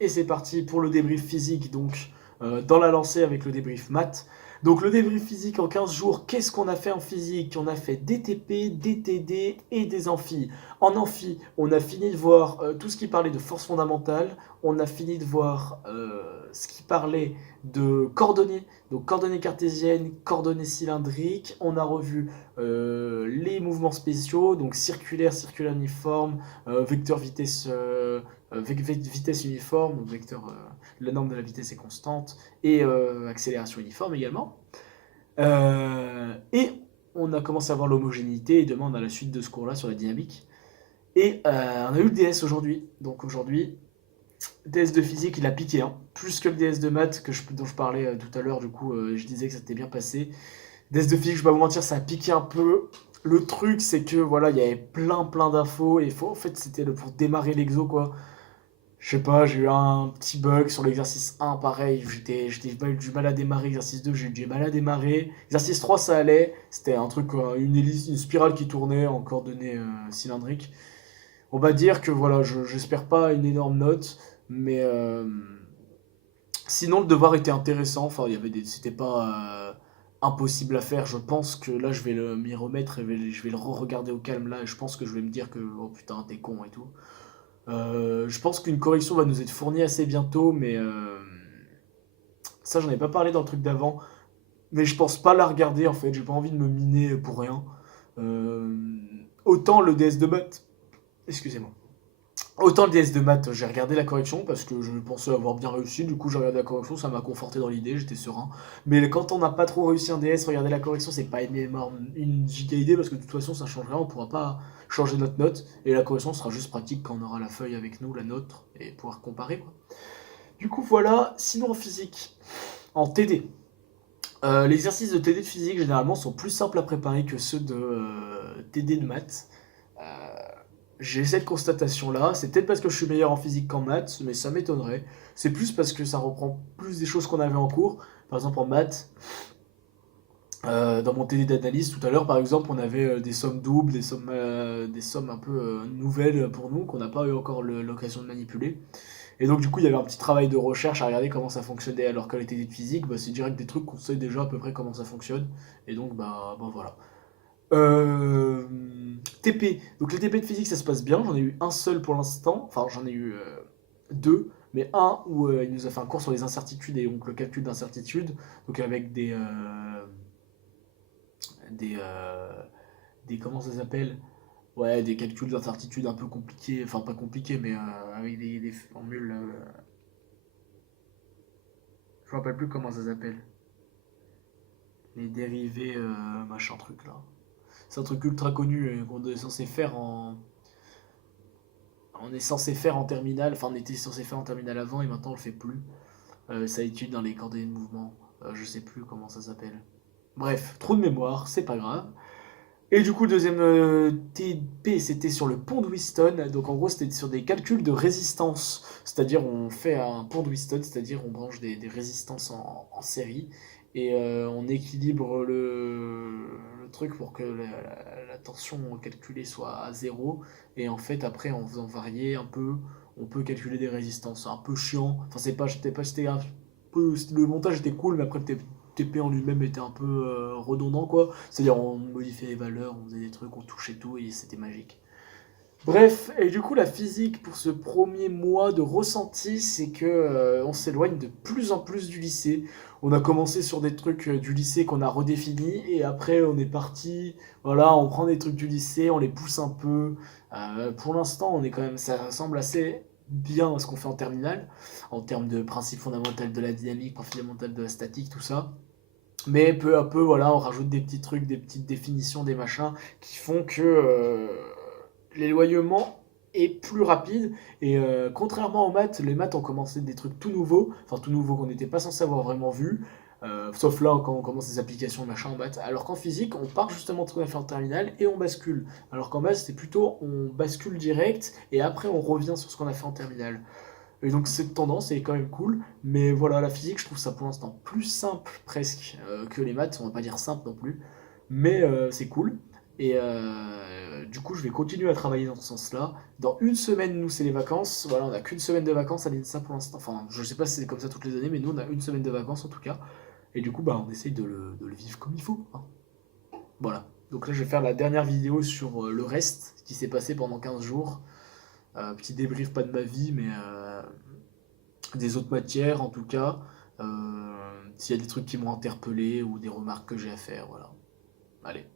et c'est parti pour le débrief physique, donc dans la lancée avec le débrief maths. Donc le débrief physique en 15 jours, qu'est-ce qu'on a fait en physique? On a fait des TP, des TD et des amphis. En amphi, on a fini de voir tout ce qui parlait de force fondamentale, on a fini de voir ce qui parlait de coordonnées, donc coordonnées cartésiennes, coordonnées cylindriques, on a revu les mouvements spéciaux, donc circulaire, circulaire uniforme, vecteur vitesse, vitesse uniforme, donc vecteur, la norme de la vitesse est constante, et accélération uniforme également. Et on a commencé à voir l'homogénéité, et demain on a la suite de ce cours-là sur la dynamique. Et on a eu le DS aujourd'hui, donc aujourd'hui, DS de physique, il a piqué, hein. Plus que le DS de maths dont je parlais tout à l'heure, du coup je disais que ça s'était bien passé. DS de physique, je vais pas vous mentir, ça a piqué un peu. Le truc, c'est que voilà, il y avait plein d'infos, et en fait, c'était pour démarrer l'exo, quoi. Je sais pas, j'ai eu un petit bug sur l'exercice 1, pareil, j'ai eu du mal à démarrer. Exercice 2, j'ai eu du mal à démarrer. Exercice 3, ça allait. C'était un truc, une hélice, une spirale qui tournait en coordonnées cylindriques. On va dire que voilà, j'espère pas une énorme note, mais sinon le devoir était intéressant. Enfin, c'était pas impossible à faire. Je pense que là, je vais m'y remettre et je vais le re-regarder au calme là. Et je pense que je vais me dire que oh putain, t'es con et tout. Je pense qu'une correction va nous être fournie assez bientôt, mais ça, j'en ai pas parlé dans le truc d'avant. Mais je pense pas la regarder en fait. J'ai pas envie de me miner pour rien. Euh, Autant le DS de maths, excusez-moi. Autant le DS de maths, j'ai regardé la correction parce que je pensais avoir bien réussi. Du coup, j'ai regardé la correction, ça m'a conforté dans l'idée, j'étais serein. Mais quand on n'a pas trop réussi un DS, regarder la correction, c'est pas une giga idée parce que de toute façon, ça change rien. On pourra pas changer notre note et la correction sera juste pratique quand on aura la feuille avec nous, la nôtre, et pouvoir comparer, quoi. Du coup, voilà. Sinon, en physique, en TD. Les exercices de TD de physique généralement sont plus simples à préparer que ceux de TD de maths. Euh, j'ai cette constatation-là. C'est peut-être parce que je suis meilleur en physique qu'en maths, mais ça m'étonnerait. C'est plus parce que ça reprend plus des choses qu'on avait en cours. Par exemple, en maths, dans mon TD d'analyse tout à l'heure, par exemple, on avait des sommes doubles, des sommes un peu nouvelles pour nous, qu'on n'a pas eu encore l'occasion de manipuler. Et donc, du coup, il y avait un petit travail de recherche à regarder comment ça fonctionnait. Alors qu'à les TD de physique, bah, c'est direct des trucs qu'on sait déjà à peu près comment ça fonctionne. Et donc, bah voilà. Euh, TP. Donc les TP de physique, ça se passe bien. J'en ai eu un seul pour l'instant. Enfin, j'en ai eu deux. Mais un où il nous a fait un cours sur les incertitudes et donc le calcul d'incertitude. Donc avec des, euh, des comment ça s'appelle? Ouais, des calculs d'incertitude un peu compliqués. Enfin, pas compliqués, mais avec des formules. Je me rappelle plus comment ça s'appelle. Les dérivés, machin truc là. C'est un truc ultra connu qu'on est censé faire en terminale, enfin on était censé faire en terminale avant et maintenant on le fait plus. Ça étude dans les coordonnées de mouvement. Je sais plus comment ça s'appelle. Bref, trou de mémoire, c'est pas grave. Et du coup, le deuxième TP, c'était sur le pont de Whiston. Donc en gros, c'était sur des calculs de résistance. C'est-à-dire, on fait un pont de Whiston, c'est-à-dire on branche des résistances en série. Et on équilibre le truc pour que la tension calculée soit à zéro. Et en fait, après, en faisant varier un peu, on peut calculer des résistances. C'est un peu chiant. Enfin, c'était un peu, le montage était cool, mais après, le TP en lui-même était un peu redondant, quoi. C'est-à-dire on modifiait les valeurs, on faisait des trucs, on touchait tout et c'était magique. Bref, et du coup la physique pour ce premier mois de ressenti, c'est que on s'éloigne de plus en plus du lycée. On a commencé sur des trucs du lycée qu'on a redéfinis et après on est parti, voilà, on prend des trucs du lycée, on les pousse un peu. Pour l'instant, on est quand même, ça ressemble assez bien à ce qu'on fait en terminale, en termes de principes fondamentaux de la dynamique, principes fondamentaux de la statique, tout ça. Mais peu à peu, voilà, on rajoute des petits trucs, des petites définitions, des machins, qui font que l'éloignement est plus rapide. Et contrairement aux maths, les maths ont commencé des trucs tout nouveaux, enfin tout nouveaux qu'on n'était pas censé avoir vraiment vu, sauf là quand on commence les applications machin en maths. Alors qu'en physique, on part justement de ce qu'on a fait en terminale et on bascule. Alors qu'en maths, c'est plutôt on bascule direct et après on revient sur ce qu'on a fait en terminale. Et donc cette tendance est quand même cool, mais voilà, la physique, je trouve ça pour l'instant plus simple presque que les maths, on va pas dire simple non plus, mais c'est cool. Et du coup, je vais continuer à travailler dans ce sens-là. Dans une semaine, nous, c'est les vacances. Voilà, on n'a qu'une semaine de vacances à l'INSA pour l'instant. Enfin, je sais pas si c'est comme ça toutes les années, mais nous, on a une semaine de vacances en tout cas. Et du coup, bah, on essaye de le vivre comme il faut, hein. Voilà. Donc là, je vais faire la dernière vidéo sur le reste, ce qui s'est passé pendant 15 jours. Petit débrief, pas de ma vie, mais des autres matières en tout cas. S'il y a des trucs qui m'ont interpellé ou des remarques que j'ai à faire, voilà. Allez.